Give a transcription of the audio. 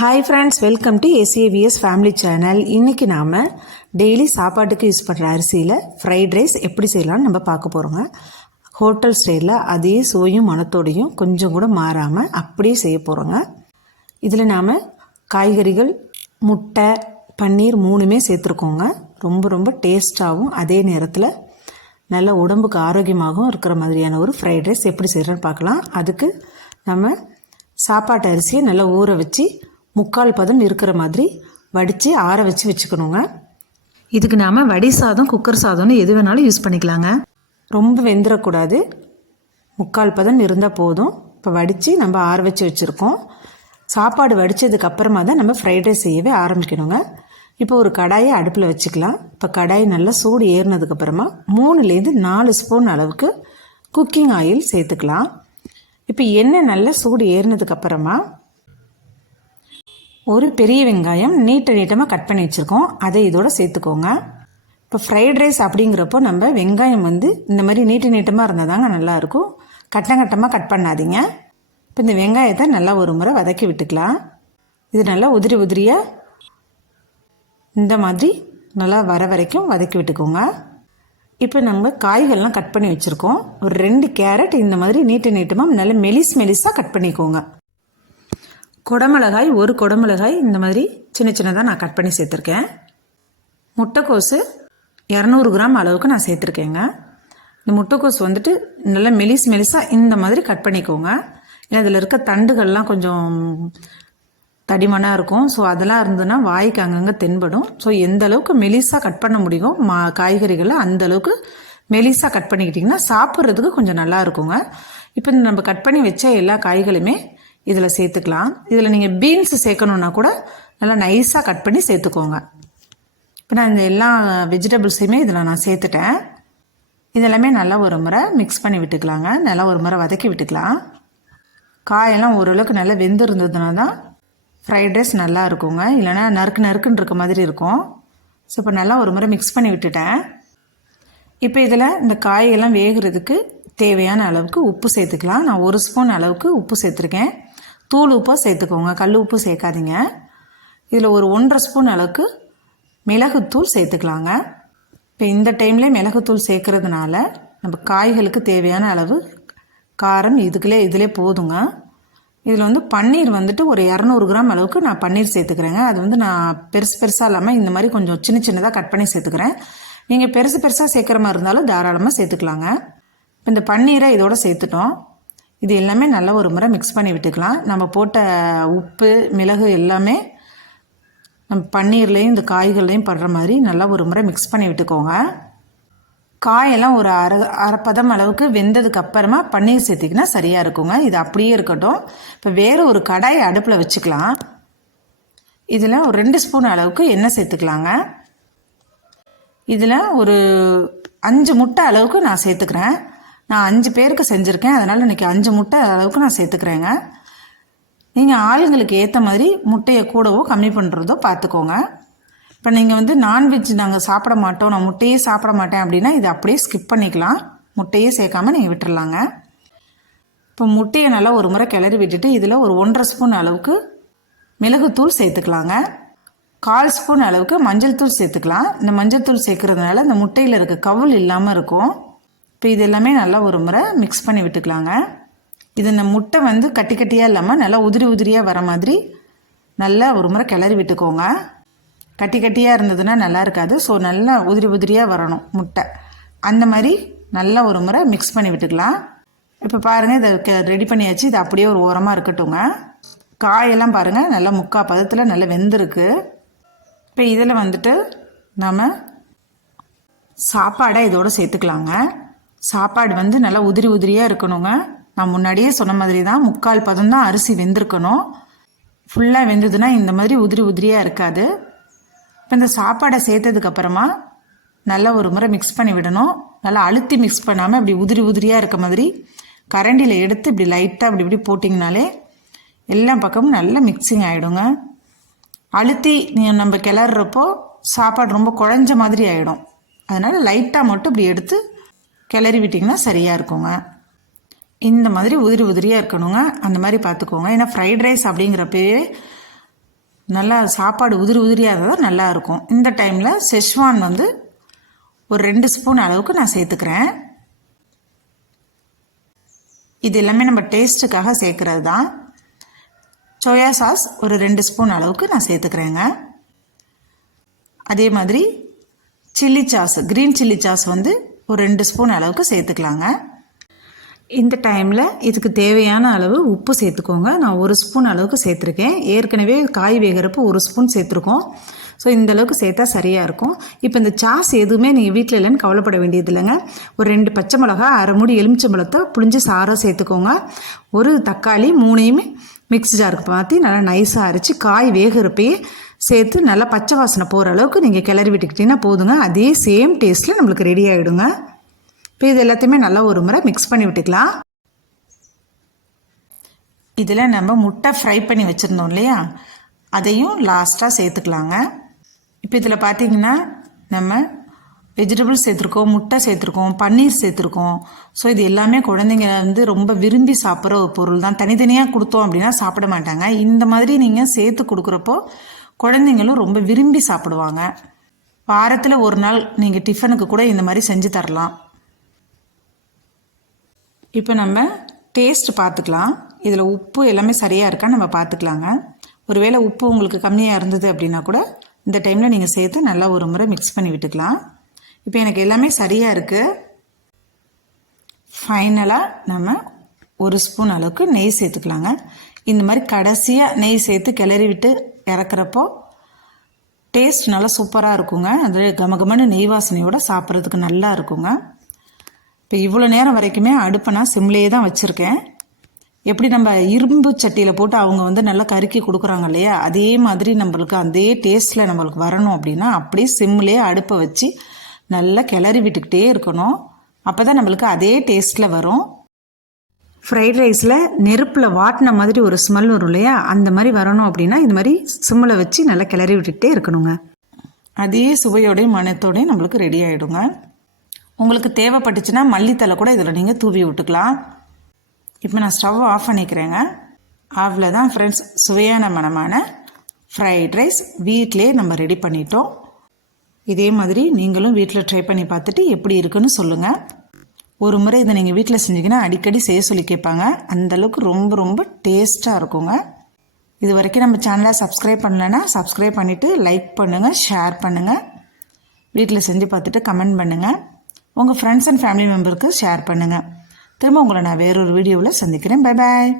Hi friends welcome to ACAVS family channel இன்றைக்கி நாம் daily சாப்பாட்டுக்கு யூஸ் பண்ணுற அரிசியில் ஃப்ரைட் ரைஸ் எப்படி செய்யலாம்னு நம்ம பார்க்க போகிறோங்க ஹோட்டல் ஸ்டைலில் அதே சுவையும் மனத்தோடையும் கொஞ்சம் கூட மாறாமல் அப்படியே செய்ய போகிறோங்க இதில் நாம் காய்கறிகள் முட்டை பன்னீர் மூணுமே சேர்த்துருக்கோங்க. ரொம்ப ரொம்ப டேஸ்ட்டாகவும் அதே நேரத்தில் நல்ல உடம்புக்கு ஆரோக்கியமாகவும் இருக்கிற மாதிரியான ஒரு ஃப்ரைட் ரைஸ் எப்படி செய்கிறேன்னு பார்க்கலாம். அதுக்கு நம்ம சாப்பாட்டு அரிசியை நல்லா ஊற வச்சு முக்கால் பதம் இருக்கிற மாதிரி வடித்து ஆற வச்சு வச்சுக்கணுங்க. இதுக்கு நாம் வடி சாதம் குக்கர் சாதம்னு எது வேணாலும் யூஸ் பண்ணிக்கலாங்க. ரொம்ப வெந்துடக்கூடாது முக்கால் பதம் இருந்தால் போதும். இப்போ வடித்து நம்ம ஆற வச்சு வச்சுருக்கோம். சாப்பாடு வடித்ததுக்கு அப்புறமா தான் நம்ம ஃப்ரைட் ரைஸ் செய்யவே ஆரம்பிக்கணுங்க. இப்போ ஒரு கடாயை அடுப்பில் வச்சுக்கலாம். இப்போ கடாய் நல்லா சூடு ஏறினதுக்கப்புறமா மூணுலேருந்து நாலு ஸ்பூன் அளவுக்கு குக்கிங் ஆயில் சேர்த்துக்கலாம். இப்போ எண்ணெய் நல்லா சூடு ஏறினதுக்கப்புறமா ஒரு பெரிய வெங்காயம் நீட்ட நீட்டமாக கட் பண்ணி வச்சுருக்கோம். அதை இதோட சேர்த்துக்கோங்க. இப்போ ஃப்ரைட் ரைஸ் அப்படிங்கிறப்போ நம்ம வெங்காயம் வந்து இந்த மாதிரி நீட்ட நீட்டமாக இருந்தால் தாங்க நல்லாயிருக்கும் கட்டம் கட்டமாக கட் பண்ணாதீங்க. இப்போ இந்த வெங்காயத்தை நல்லா ஒரு முறை வதக்கி விட்டுக்கலாம். இது நல்லா உதிரி உதிரியாக இந்த மாதிரி நல்லா வர வரைக்கும் வதக்கி விட்டுக்கோங்க. இப்போ நம்ம காய்கள்லாம் கட் பண்ணி வச்சுருக்கோம். ஒரு ரெண்டு கேரட் இந்த மாதிரி நீட்ட நீட்டமாக நல்ல மெலிஸ் மெலிஸாக கட் பண்ணிக்கோங்க. குடமிளகாய் ஒரு குடமிளகாய் இந்த மாதிரி சின்ன சின்னதாக நான் கட் பண்ணி சேர்த்துருக்கேன். முட்டைக்கோசு இரநூறு கிராம் அளவுக்கு நான் சேர்த்துருக்கேங்க. இந்த முட்டைக்கோஸ் வந்துட்டு நல்லா மெலிஸ் மெலிஸாக இந்த மாதிரி கட் பண்ணிக்கோங்க. ஏன்னா இதில் இருக்க தண்டுகள்லாம் கொஞ்சம் தடிமனாக இருக்கும். ஸோ அதெல்லாம் இருந்ததுன்னா வாய்க்கு அங்கங்கே தென்படும். ஸோ எந்த அளவுக்கு மெலிசாக கட் பண்ண முடியும் மா காய்கறிகளை அந்த அளவுக்கு மெலிசாக கட் பண்ணிக்கிட்டிங்கன்னா சாப்பிட்றதுக்கு கொஞ்சம் நல்லா இருக்குங்க. இப்போ நம்ம கட் பண்ணி வச்ச எல்லா காய்களுமே இதில் சேர்த்துக்கலாம். இதில் நீங்கள் பீன்ஸ் சேர்க்கணுன்னா கூட நல்லா நைஸாக கட் பண்ணி சேர்த்துக்கோங்க. இப்போ நான் இந்த எல்லா வெஜிடபிள்ஸையுமே இதில் நான் சேர்த்துட்டேன். இதெல்லாமே நல்லா ஒரு முறை மிக்ஸ் பண்ணி விட்டுக்கலாங்க. நல்லா ஒரு முறை வதக்கி விட்டுக்கலாம். காயெல்லாம் ஓரளவுக்கு நல்லா வெந்து இருந்ததுனால தான் ஃப்ரைட் ரைஸ் நல்லா இருக்குங்க. இல்லைன்னா நறுக்கு நறுக்குன்னு இருக்க மாதிரி இருக்கும். ஸோ இப்போ நல்லா ஒரு முறை மிக்ஸ் பண்ணி விட்டுட்டேன். இப்போ இதில் இந்த காயெல்லாம் வேகிறதுக்கு தேவையான அளவுக்கு உப்பு சேர்த்துக்கலாம். நான் ஒரு ஸ்பூன் அளவுக்கு உப்பு சேர்த்துருக்கேன். தூள் உப்பை சேர்த்துக்கோங்க. கல் உப்பு சேர்க்காதீங்க. இதில் ஒரு ஒன்றரை ஸ்பூன் அளவுக்கு மிளகுத்தூள் சேர்த்துக்கலாங்க. இப்போ இந்த டைம்லேயே மிளகுத்தூள் சேர்க்கறதுனால நம்ம காய்களுக்கு தேவையான அளவு காரம் இதுக்குள்ளே இதிலே போதுங்க. இதில் வந்து பன்னீர் வந்துட்டு ஒரு இரநூறு கிராம் அளவுக்கு நான் பன்னீர் சேர்த்துக்கிறேங்க. அது வந்து நான் பெருசு பெருசாக இல்லாமல் இந்த மாதிரி கொஞ்சம் சின்ன சின்னதாக கட் பண்ணி சேர்த்துக்கிறேன். நீங்கள் பெருசு பெருசாக சேர்க்குற மாதிரி இருந்தாலும் தாராளமாக சேர்த்துக்கலாங்க. இப்போ இந்த பன்னீரை இதோட சேர்த்துட்டோம். இது எல்லாமே நல்லா ஒரு முறை மிக்ஸ் பண்ணி விட்டுக்கலாம். நம்ம போட்ட உப்பு மிளகு எல்லாமே நம்ம பன்னீர்லேயும் இந்த காய்கள்லேயும் படுற மாதிரி நல்லா ஒரு முறை மிக்ஸ் பண்ணி விட்டுக்கோங்க. காயெல்லாம் ஒரு அரை அரைப்பதம் அளவுக்கு வெந்ததுக்கு அப்புறமா பன்னீர் சேர்த்திங்கன்னா சரியாக இருக்குங்க. இது அப்படியே இருக்கட்டும். இப்போ வேறு ஒரு கடாயை அடுப்பில் வச்சுக்கலாம். இதில் ஒரு ரெண்டு ஸ்பூன் அளவுக்கு எண்ணெய் சேர்த்துக்கலாங்க. இதில் ஒரு அஞ்சு முட்டை அளவுக்கு நான் சேர்த்துக்கிறேன். நான் அஞ்சு பேருக்கு செஞ்சுருக்கேன். அதனால் இன்றைக்கி அஞ்சு முட்டை அளவுக்கு நான் சேர்த்துக்கிறேங்க. நீங்கள் ஆளுங்களுக்கு ஏற்ற மாதிரி முட்டையை கூடவோ கம்மி பண்ணுறதோ பார்த்துக்கோங்க இப்போ நீங்கள் வந்து நான்வெஜ் நாங்கள் சாப்பிட மாட்டோம். நான் முட்டையே சாப்பிட மாட்டேன் அப்படின்னா இதை அப்படியே ஸ்கிப் பண்ணிக்கலாம். முட்டையே சேர்க்காம நீங்கள் விட்டுறலாங்க. இப்போ முட்டையை நல்லா ஒரு முறை கிளறி விட்டுட்டு இதில் ஒரு ஒன்றரை ஸ்பூன் அளவுக்கு மிளகுத்தூள் சேர்த்துக்கலாங்க. கால் ஸ்பூன் அளவுக்கு மஞ்சள் தூள் சேர்த்துக்கலாம். இந்த மஞ்சள் தூள் சேர்க்கறதுனால இந்த முட்டையில் இருக்க கவுள் இல்லாமல் இருக்கும். இப்போ இது எல்லாமே நல்லா ஒரு முறை மிக்ஸ் பண்ணி விட்டுக்கலாங்க. இது இந்த முட்டை வந்து கட்டி கட்டியாக இல்லாமல் நல்லா உதிரி உதிரியாக வர மாதிரி நல்லா ஒரு முறை கிளறி விட்டுக்கோங்க. கட்டி கட்டியாக இருந்ததுன்னா நல்லா இருக்காது. ஸோ நல்லா உதிரி உதிரியாக வரணும் முட்டை. அந்த மாதிரி நல்லா ஒரு முறை மிக்ஸ் பண்ணி விட்டுக்கலாம். இப்போ பாருங்கள் இதை ரெடி பண்ணியாச்சு. இது அப்படியே ஒரு ஓரமாக இருக்கட்டுங்க. காயெல்லாம் பாருங்கள் நல்லா முக்கால் பதத்தில் நல்லா வெந்திருக்கு. இப்போ இதில் வந்துட்டு நம்ம சாப்பாடை இதோடு சேர்த்துக்கலாங்க. சாப்பாடு வந்து நல்லா உதிரி உதிரியாக இருக்கணுங்க. நான் முன்னாடியே சொன்ன மாதிரி தான் முக்கால் பதம் தான் அரிசி வெந்திருக்கணும். ஃபுல்லாக வெந்ததுன்னா இந்த மாதிரி உதிரி உதிரியாக இருக்காது. இப்போ இந்த சாப்பாடை சேர்த்ததுக்கப்புறமா நல்லா ஒரு முறை மிக்ஸ் பண்ணி விடணும். நல்லா அழுத்தி மிக்ஸ் பண்ணாமல் இப்படி உதிரி உதிரியாக இருக்க மாதிரி கரண்டியில் எடுத்து இப்படி லைட்டாக இப்படி இப்படி போட்டிங்கனாலே எல்லா பக்கமும் நல்லா மிக்சிங் ஆகிடுங்க அழுத்தி நம்ம கிளறப்போ சாப்பாடு ரொம்ப குழஞ்ச மாதிரி ஆகிடும் அதனால் லைட்டாக மட்டும் இப்படி எடுத்து கிளறி விட்டிங்கன்னா சரியாக இருக்குங்க. இந்த மாதிரி உதிரி உதிரியாக இருக்கணுங்க. அந்த மாதிரி பார்த்துக்கோங்க ஏன்னா ஃப்ரைட் ரைஸ் அப்படிங்கிறப்பவே நல்லா சாப்பாடு உதிரி உதிரியாக இருந்தால் நல்லா இருக்கும். இந்த டைமில் செஷ்வான் வந்து ஒரு ரெண்டு ஸ்பூன் அளவுக்கு நான் சேர்த்துக்கிறேன். இது எல்லாமே நம்ம டேஸ்ட்டுக்காக சேர்க்குறது தான். சோயா சாஸ் ஒரு ரெண்டு ஸ்பூன் அளவுக்கு நான் சேர்த்துக்கிறேங்க. அதே மாதிரி chilli sauce green chilli sauce வந்து ஒரு ரெண்டு ஸ்பூன் அளவுக்கு சேர்த்துக்கலாங்க. இந்த டைமில் இதுக்கு தேவையான அளவு உப்பு சேர்த்துக்கோங்க. நான் ஒரு ஸ்பூன் அளவுக்கு சேர்த்துருக்கேன். ஏற்கனவே காய் வேகிறப்போ ஒரு ஸ்பூன் சேர்த்துருக்கோம். ஸோ இந்த அளவுக்கு சேர்த்தா சரியாக இருக்கும். இப்போ இந்த சாஸ் எதுவுமே நீங்கள் வீட்டில் இல்லைன்னு கவலைப்பட வேண்டியது இல்லைங்க. ஒரு ரெண்டு பச்சை மிளகா அரை மூடி எலுமிச்சம்பழத்தை புளிஞ்சு சாராக சேர்த்துக்கோங்க. ஒரு தக்காளி மூணையுமே மிக்ஸ் ஜாருக்கு மாற்றி நல்லா நைஸாக அரைச்சி காய் வேகிறப்பயே சேர்த்து நல்லா பச்சை வாசனை போகிற அளவுக்கு நீங்கள் கிளறி விட்டுக்கிட்டிங்கன்னா போதுங்க. அதே சேம் டேஸ்ட்டில் நம்மளுக்கு ரெடி ஆகிடுங்க இப்போ இது எல்லாத்தையுமே நல்லா ஒரு முறை மிக்ஸ் பண்ணி விட்டுக்கலாம். இதில் நம்ம முட்டை ஃப்ரை பண்ணி வச்சுருந்தோம் இல்லையா? அதையும் லாஸ்ட்டாக சேர்த்துக்கலாங்க. இப்போ இதில் பார்த்தீங்கன்னா நம்ம வெஜிடபிள்ஸ் சேர்த்துருக்கோம் முட்டை சேர்த்துருக்கோம் பன்னீர் சேர்த்துருக்கோம். ஸோ இது எல்லாமே குழந்தைங்க வந்து ரொம்ப விரும்பி சாப்பிட்ற ஒரு பொருள் தான் தனித்தனியாக கொடுத்தோம் அப்படின்னா சாப்பிட மாட்டாங்க. இந்த மாதிரி நீங்கள் சேர்த்து கொடுக்குறப்போ குழந்தைங்களும் ரொம்ப விரும்பி சாப்பிடுவாங்க. வாரத்தில் ஒரு நாள் நீங்கள் டிஃபனுக்கு கூட இந்த மாதிரி செஞ்சு தரலாம். இப்போ நம்ம டேஸ்ட் பார்த்துக்கலாம். இதில் உப்பு எல்லாமே சரியாக இருக்கா நம்ம பார்த்துக்கலாங்க. ஒருவேளை உப்பு உங்களுக்கு கம்மியாக இருந்தது அப்படின்னா கூட இந்த டைமில் நீங்கள் சேர்த்து நல்லா ஒரு முறை மிக்ஸ் பண்ணி விட்டுக்கலாம். இப்போ எனக்கு எல்லாமே சரியாக இருக்குது ஃபைனலாக நம்ம ஒரு ஸ்பூன் அளவுக்கு நெய் சேர்த்துக்கலாங்க. இந்த மாதிரி கடைசியாக நெய் சேர்த்து கிளறி விட்டு இறக்குறப்போ டேஸ்ட் நல்லா சூப்பராக இருக்குங்க. அது கமகமன்னு நெய் வாசனையோடு சாப்பிட்றதுக்கு நல்லா இருக்குங்க. இப்போ இவ்வளோ நேரம் வரைக்குமே அடுப்பை நான் சிம்லேயே தான் வச்சுருக்கேன். எப்படி நம்ம இரும்பு சட்டியில் போட்டு அவங்க வந்து நல்லா கருக்கி கொடுக்குறாங்க இல்லையா? அதே மாதிரி நம்மளுக்கு அதே டேஸ்ட்டில் நம்மளுக்கு வரணும் அப்படின்னா அப்படியே சிம்லேயே அடுப்பை வச்சு நல்லா கிளறி விட்டுக்கிட்டே இருக்கணும். அப்போ தான் நம்மளுக்கு அதே டேஸ்ட்டில் வரும். ஃப்ரைட் ரைஸில் நெருப்பில் வாட்டின மாதிரி ஒரு ஸ்மெல் வரும் இல்லையா? அந்த மாதிரி வரணும் அப்படின்னா இந்த மாதிரி சிம்மில் வச்சு நல்லா கிளறி விட்டுக்கிட்டே இருக்கணுங்க. அதே சுவையோடையும் மனத்தோடையும் நம்மளுக்கு ரெடி ஆகிடுங்க உங்களுக்கு தேவைப்பட்டுச்சுன்னா மல்லித்தலை கூட இதில் நீங்கள் தூவி விட்டுக்கலாம். இப்போ நான் ஸ்டவ் ஆஃப் பண்ணிக்கிறேங்க. ஆஃபில் தான் ஃப்ரெண்ட்ஸ் சுவையான மனமான ஃப்ரைட் ரைஸ் வீட்டிலே நம்ம ரெடி பண்ணிட்டோம். இதே மாதிரி நீங்களும் வீட்டில் ட்ரை பண்ணி பார்த்துட்டு எப்படி இருக்குன்னு சொல்லுங்கள் ஒரு முறை இதை நீங்கள் வீட்டில் செஞ்சீங்கன்னா அடிக்கடி செய்ய சொல்லி கேட்பாங்க. அந்தளவுக்கு ரொம்ப ரொம்ப டேஸ்ட்டாக இருக்குங்க. இது வரைக்கும் நம்ம சேனலை சப்ஸ்கிரைப் பண்ணலைன்னா சப்ஸ்கிரைப் பண்ணிவிட்டு லைக் பண்ணுங்கள் ஷேர் பண்ணுங்கள் வீட்டில் செஞ்சு பார்த்துட்டு கமெண்ட் பண்ணுங்கள் உங்கள் ஃப்ரெண்ட்ஸ் அண்ட் ஃபேமிலி மெம்பருக்கு ஷேர் பண்ணுங்கள் திரும்ப உங்களை நான் வேறொரு வீடியோவில் சந்திக்கிறேன். Bye bye